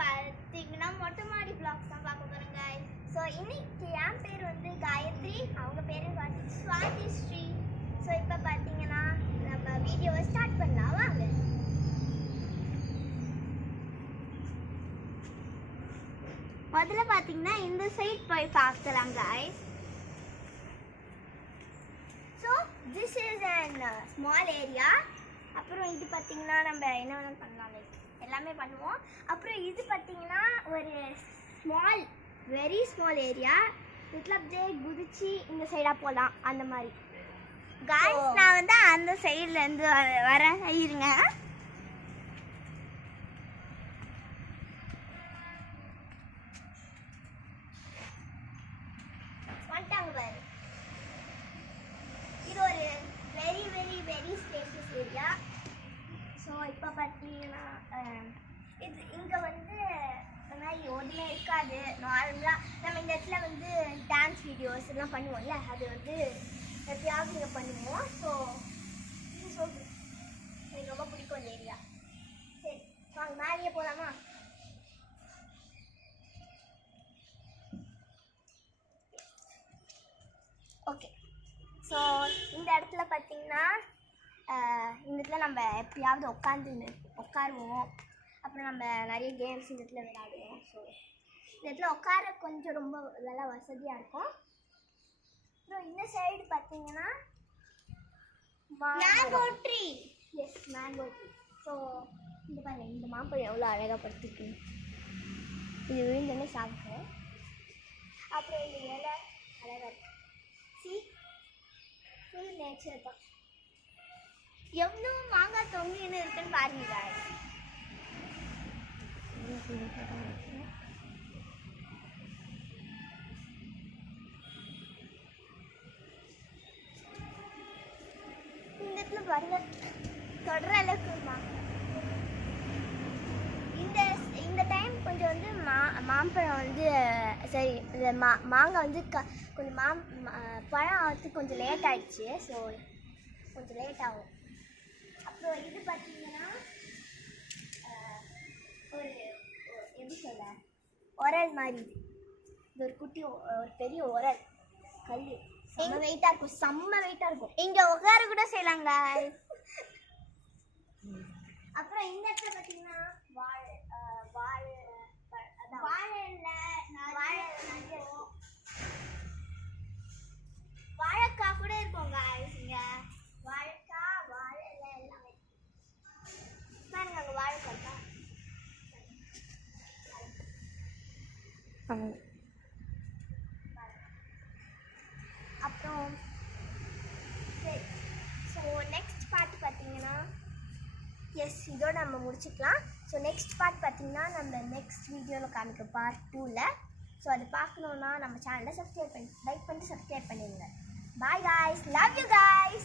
பார்த்தீங்கன்னா மொட்டை மாடி vlogs தான் பார்க்க போகிறோம் guys. ஸோ இன்னைக்கு என் பேர் வந்து காயத்ரி, அவங்க பேர் வந்து ஸ்வாதி ஸ்ரீ. ஸோ இப்போ பார்த்தீங்கன்னா நம்ம வீடியோவை ஸ்டார்ட் பண்ணலாம் வாங்க. முதல்ல பார்த்தீங்கன்னா இந்த சைட் போய் பார்க்கலாம் guys. So this is an small area. அப்புறம் இது பார்த்தீங்கன்னா நம்ம என்ன வேணாலும் பண்ணலாம், லைக் எல்லாமே பண்ணுவோம். அப்புறம் இது பார்த்தீங்கன்னா ஒரு ஸ்மால் வெரி ஸ்மால் ஏரியா. இதில் அப்படியே குதிச்சு இந்த சைடாக போகலாம் அந்த மாதிரி காய்ஸ். நான் வந்து அந்த சைட்லேருந்து வரேன் இருங்க. வந்துட்டாங்க பாரு. இது ஒரு very very very spacious area. So இப்போ பார்த்தீங்கன்னா இது இங்கே வந்து இந்த மாதிரி ஒன்றுமே இருக்காது. நார்மலாக நம்ம இந்த இடத்துல வந்து டான்ஸ் வீடியோஸ் எல்லாம் பண்ணுவோம்ல, அது வந்து எப்பயாவது இங்கே பண்ணுவோம். ஸோ எனக்கு ரொம்ப பிடிக்கும் இந்த ஏரியா. சரி வாங்க மேலேயே போகலாமா? ஓகே. ஸோ இந்த இடத்துல பார்த்தீங்கன்னா இந்த இடத்துல நம்ம எப்பயாவது உட்காருவோம். அப்புறம் நம்ம நிறைய கேம்ஸ் இந்த இடத்துல விளையாடுவோம். ஸோ இந்த இடத்துல உட்கார கொஞ்சம் ரொம்ப நல்லா வசதியாக இருக்கும். அப்புறம் இந்த சைடு பார்த்தீங்கன்னா mango tree. Yes, mango tree. So இந்த பாருங்க, இந்த மாம்பழம் எவ்வளோ அழகாக படுத்துருக்கு. இது விழுந்தோடனே சாப்பிட்றோம். அப்புறம் இந்த இலை அழகாக இருக்கு. சி ஃபுல் நேச்சர் தான். எவ்வளோ மாங்காய் தொங்கின்னு இருக்குன்னு பாருங்க. இந்த இடத்துல பாருங்க, தொடர அளவுக்கு இந்த டைம் கொஞ்சம் வந்து மாம்பழம் வந்து சரி, இந்த மாங்காய் வந்து கொஞ்சம் பழம் ஆகிறதுக்கு கொஞ்சம் லேட் ஆகிடுச்சு. ஸோ கொஞ்சம் லேட் ஆகும். அப்புறம் இது பார்த்தீங்கன்னா ஒரு எப்படி சொல்ல, உரல் மாதிரி. இது ஒரு குட்டி ஒரு பெரிய உரல் கல். செம்ம வெயிட்டாக இருக்கும், செம்ம வெயிட்டாக இருக்கும். இங்கே உட்கார கூட செய்யலாங்க. அப்புறம் இந்த இடத்துல பார்த்தீங்கன்னா வாழைக்காய் கூட இருக்கும் guys. இங்க வாழைக்காய், வாழை எல்லாமே பாருங்க. அங்கே வாழைக்காய். அப்புறம் சரி, ஸோ நெக்ஸ்ட் பார்ட் பார்த்தீங்கன்னா எஸ் இதோட நம்ம முடிச்சுக்கலாம். ஸோ நெக்ஸ்ட் பார்ட் பார்த்தீங்கன்னா நம்ம நெக்ஸ்ட் வீடியோவில் காமிக்க பார்ட் 2ல். ஸோ அது பார்க்கணுன்னா நம்ம சேனலை லைக் பண்ணிட்டு சப்ஸ்கிரைப் பண்ணிடுங்க. பாய் guys, love you guys.